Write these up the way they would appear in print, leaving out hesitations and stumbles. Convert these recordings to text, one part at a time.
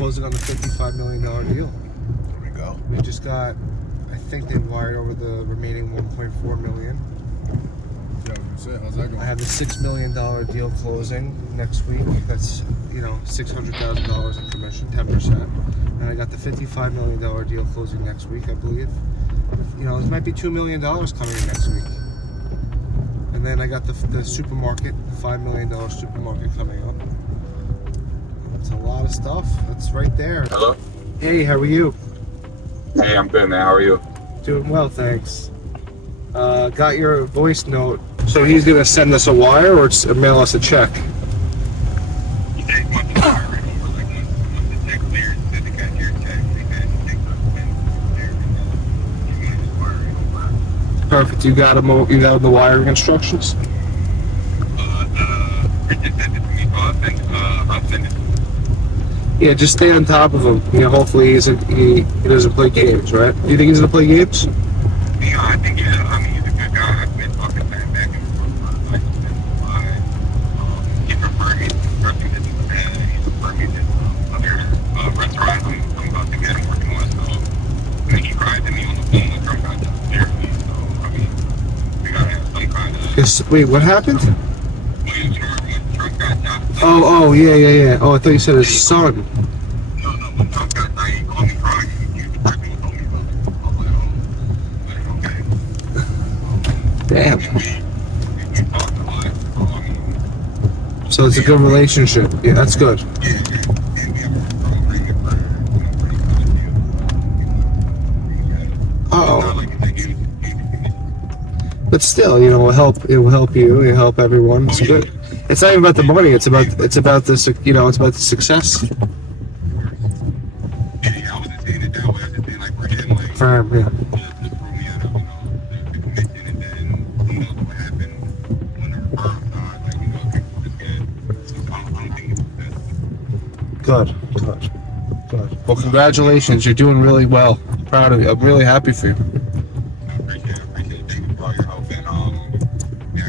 closing on the $55 million deal. There we go. We just got, I think they wired over the remaining $1.4 million. Yeah, how's that going? I have the $6 million deal closing next week. That's, $600,000 in commission, 10%. And I got the $55 million deal closing next week, I believe. There might be $2 million coming in next week. And then I got the supermarket, the $5 million supermarket coming up. It's a lot of stuff. That's right there. Hello? Hey, how are you? Hey, I'm good, man. How are you? Doing well, thanks. Got your voice note. So he's gonna send us a wire or mail us a check? Perfect. You got him the wiring instructions? Yeah, just stay on top of him. Hopefully he doesn't play games, right? Do you think he's gonna play games? Yeah, I think, yeah. I mean, he's a good guy. I've been talking to him back and forth. Like, he preferred me to other restaurants I'm about to get him working with. So, he cried to me on the phone when Trump got downstairs. So, I mean, we gotta have some kind of... Wait, what happened? When Trump got downstairs. Oh, yeah. Oh, I thought you said his son. No, when Trump got down, he called me crying. He preferred me and told me about it. Damn. So it's a good relationship. Yeah, that's good. Oh. But still, it will help you, it'll help everyone. It's good. It's not even about the money, it's about the it's about the success. Firm, yeah. Good. Well, congratulations. You're doing really well. I'm proud of you. I'm really happy for you. I appreciate it. Thank you for all your help. And I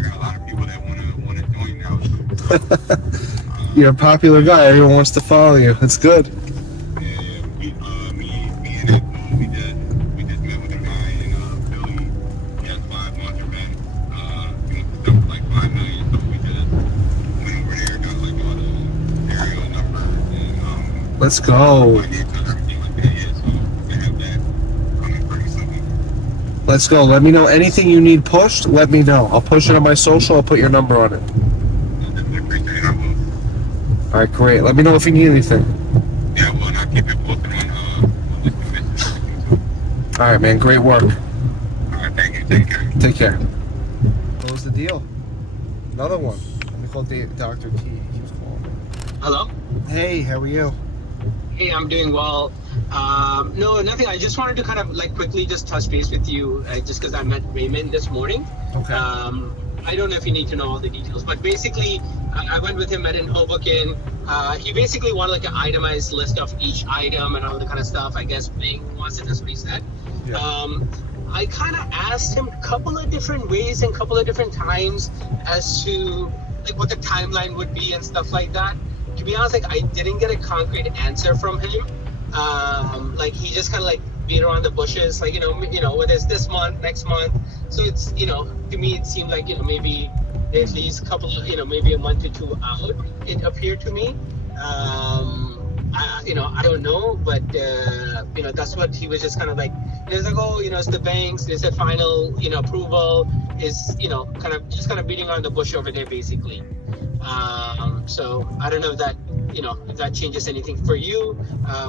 got a lot of people that want to join now. You're a popular guy. Everyone wants to follow you. That's good. Yeah. Me and Ed, we just met with a guy in Philly. He has 5 months back. Stuff was like $5 million. So we just went over there, got like all the area numbers and Let's go. Let's go. Let me know anything you need pushed. Let me know. I'll push it on my social. I'll put your number on it. All right, great. Let me know if you need anything. Yeah, well, I'll keep it posted on. All right, man. Great work. All right, thank you. Take care. Take care. What was the deal? Another one. Let me call Dr. T. He keeps calling me. Hello? Hey, how are you? Hey, I'm doing well. No, nothing. I just wanted to kind of quickly just touch base with you just because I met Raymond this morning. Okay. I don't know if you need to know all the details, but basically I went with him, met in Hoboken. He basically wanted an itemized list of each item and all the kind of stuff. I guess Bing wants it, that's what he said. Yeah. I kind of asked him a couple of different ways and a couple of different times as to what the timeline would be and stuff like that. To be honest, I didn't get a concrete answer from him. He just kind of beat around the bushes, whether it's this month, next month. So it's, to me, it seemed like, maybe at least a couple of, maybe a month or two out, it appeared to me. I don't know, but, that's what he was just kind of he was like, oh, it's the banks, it's the final, approval, is, kind of beating around the bush over there, basically. So I don't know if that, if that changes anything for you,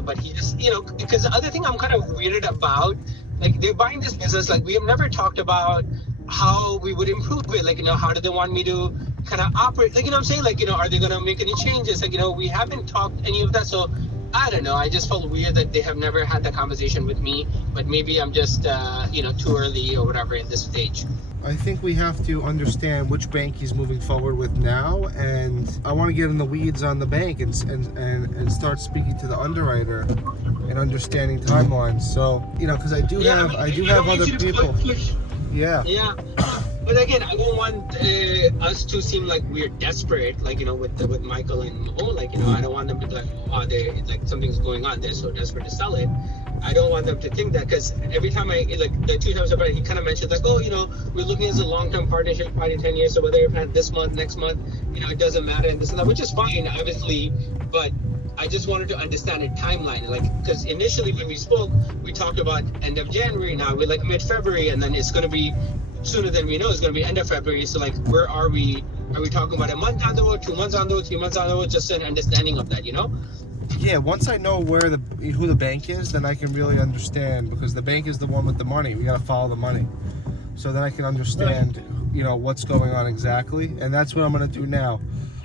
but he just, because the other thing I'm kind of weirded about, they're buying this business, we have never talked about how we would improve it, how do they want me to kind of operate, what I'm saying, are they going to make any changes, we haven't talked any of that, so I don't know, I just felt weird that they have never had that conversation with me, but maybe I'm just, too early or whatever in this stage. I think we have to understand which bank he's moving forward with now, and I want to get in the weeds on the bank and start speaking to the underwriter and understanding timelines. So, because I do have other people. Yeah. But again, I don't want us to seem like we're desperate, like with Michael and Mo. Like I don't want them to be like, oh, they like something's going on. They're so desperate to sell it. I don't want them to think that because every time the 2 times about it, he kind of mentioned like, oh, we're looking as a long-term partnership, 5 to 10 years. So whether you're planning this month, next month, it doesn't matter and this and that, which is fine, obviously. But I just wanted to understand a timeline, like because initially when we spoke, we talked about end of January. Now we're like mid-February, and then it's going to be sooner than we know. It's going to be end of February. So like, where are we? Are we talking about a month down the road, 2 months down the road, 3 months down the road? Just an understanding of that, Yeah, once I know who the bank is, then I can really understand, because the bank is the one with the money. We got to follow the money. So then I can understand, what's going on exactly. And that's what I'm going to do now.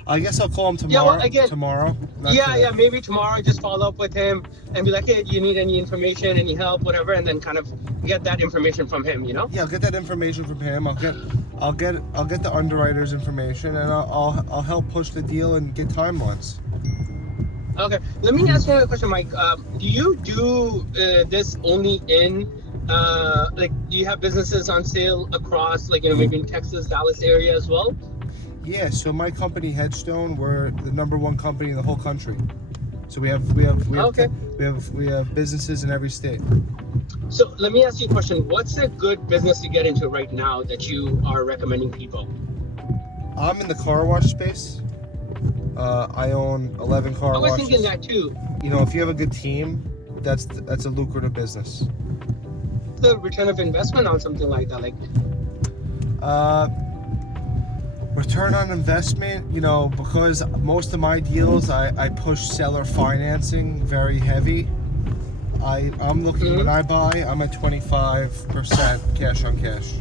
I guess I'll call him tomorrow. Yeah, well, again, tomorrow. Maybe tomorrow, just follow up with him and be like, hey, do you need any information, any help, whatever, and then kind of get that information from him, Yeah, I'll get that information from him. I'll get the underwriter's information, and I'll help push the deal and get timelines. Okay, let me ask you another question, Mike. Do you do this only in do you have businesses on sale across, maybe in Texas, Dallas area as well? Yeah, so my company Headstone, we're the #1 company in the whole country. So we have businesses in every state. So let me ask you a question. What's a good business to get into right now that you are recommending people? I'm in the car wash space. I own 11 car washes. I was thinking that too. If you have a good team, that's a lucrative business. The return of investment on something like that, return on investment, because most of my deals, I push seller financing very heavy. I'm looking, when I buy, I'm at 25% cash on cash.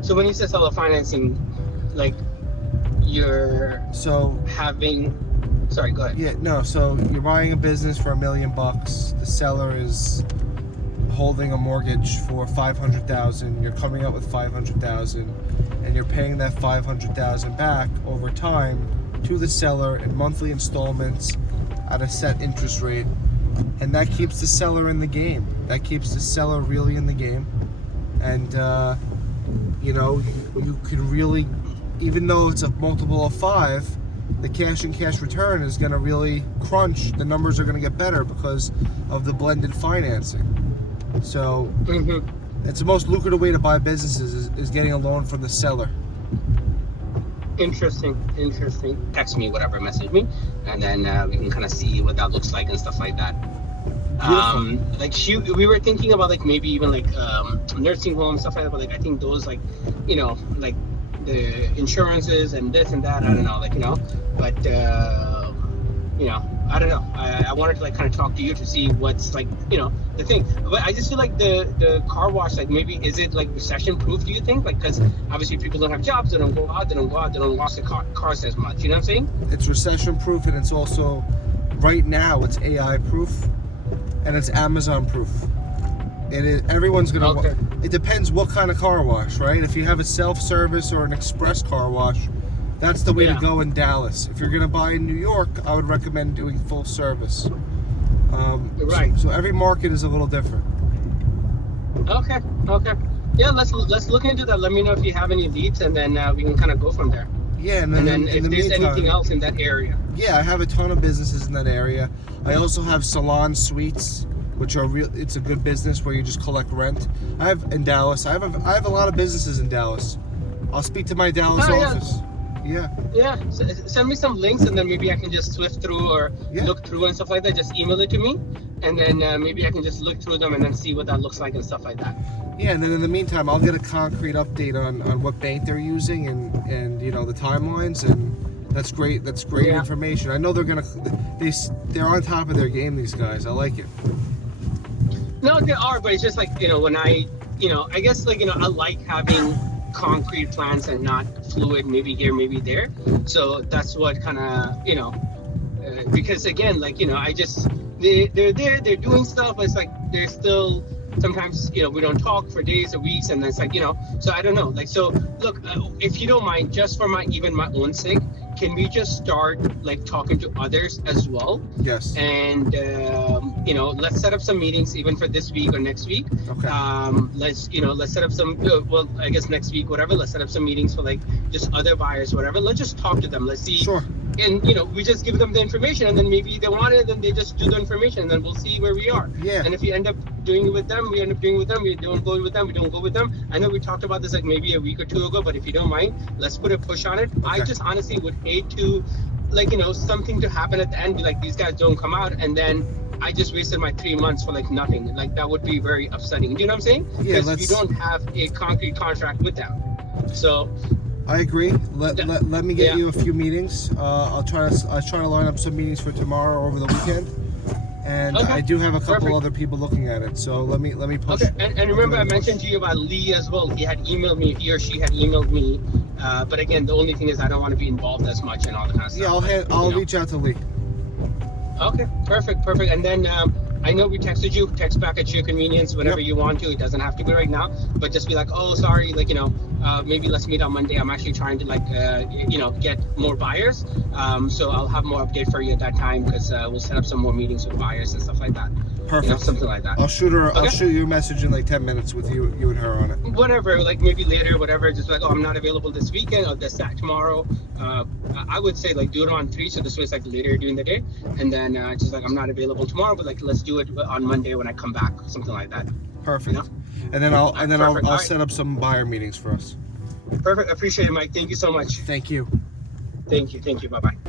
So when you say seller financing, you're having... Sorry, go ahead. Yeah, no, so you're buying a business for $1 million. The seller is holding a mortgage for $500,000. You're coming up with $500,000, and you're paying that $500,000 back over time to the seller in monthly installments at a set interest rate, and that keeps the seller in the game. That keeps the seller really in the game, and you can really, even though it's a multiple of 5. The cash and cash return is going to really crunch. The numbers are going to get better because of the blended financing. So it's the most lucrative way to buy businesses is getting a loan from the seller. Interesting. Text me, whatever, message me, and then we can kind of see what that looks like and stuff like that. We were thinking about maybe even nursing homes, stuff like that, but I think those the insurances and this and that, I don't know, but I don't know. I wanted to kind of talk to you to see what's the thing. But I just feel like the car wash, maybe is it recession proof? Do you think? Because obviously people don't have jobs, they don't go out, they don't wash the cars as much. You know what I'm saying? It's recession proof, and it's also right now it's AI proof, and it's Amazon proof. It is, everyone's gonna. Okay. It depends what kind of car wash, right? If you have a self-service or an express car wash, that's the way to go in Dallas. If you're gonna buy in New York, I would recommend doing full service. Right. So every market is a little different. Okay. Yeah, let's look into that. Let me know if you have any leads, and then we can kind of go from there. Yeah, and then if there's anything else in that area. Yeah, I have a ton of businesses in that area. I also have salon suites, which are real. It's a good business where you just collect rent. I have in Dallas. I have a lot of businesses in Dallas. I'll speak to my Dallas office. Yeah. Send me some links, and then maybe I can just swift through or look through and stuff like that. Just email it to me, and then maybe I can just look through them and then see what that looks like and stuff like that. Yeah, and then in the meantime, I'll get a concrete update on what bank they're using and the timelines, and that's great. That's great information. I know they're on top of their game. These guys, I like it. No, they are, but it's just when I guess I like having concrete plans and not fluid, maybe here, maybe there. So that's what kind of because again, I just they're there, they're doing stuff, but it's they're still sometimes we don't talk for days or weeks, and it's so I don't know. So look, if you don't mind, just for my own sake, can we just start like talking to others as well? Yes. And let's set up some meetings even for this week or next week. Okay. Let's set up some well, I guess next week, whatever. Let's set up some meetings for like just other buyers, whatever. Let's just talk to them. Let's see. Sure. And we just give them the information, and then maybe they want it, then they just do the information, and then we'll see where we are. Yeah. And if we end up doing it with them, we end up doing it with them. We don't go with them, we don't go with them. I know we talked about this like maybe a week or two ago, but if you don't mind, let's put a push on it. I Okay. just honestly would hate to, something to happen at the end, be like these guys don't come out, and then I just wasted my 3 months for like nothing. Like that would be very upsetting. Do you know what I'm saying? Yeah, Because we don't have a concrete contract with them. So I agree. Let me get Yeah. you a few meetings. I'll try to line up some meetings for tomorrow over the weekend. And Okay. I do have a couple Perfect. other people looking at it. So let me push. okay, and remember I mentioned to you about Lee as well. He or she had emailed me. But again, the only thing is I don't want to be involved as much and all that kind of stuff. Yeah, I'll reach out to Lee. Okay, perfect. And then I know we texted you. Text back at your convenience whenever Yep. you want to. It doesn't have to be right now, but just be like, oh, sorry, maybe let's meet on Monday. I'm actually trying to get more buyers. So I'll have more update for you at that time because we'll set up some more meetings with buyers and stuff like that. Perfect. Something like that. I'll shoot Okay. you a message in like 10 minutes with you and her on it. Whatever, like maybe later, whatever. Just like, oh, I'm not available this weekend or that tomorrow. I would say like do it on 3, so this way it's like later during the day, and then just like I'm not available tomorrow, but like let's do it on Monday when I come back, something like that. Perfect. Yeah. And then I'll Perfect. I'll Alright. set up some buyer meetings for us. Perfect. Appreciate it, Mike. Thank you so much. Thank you. Thank you. Bye bye.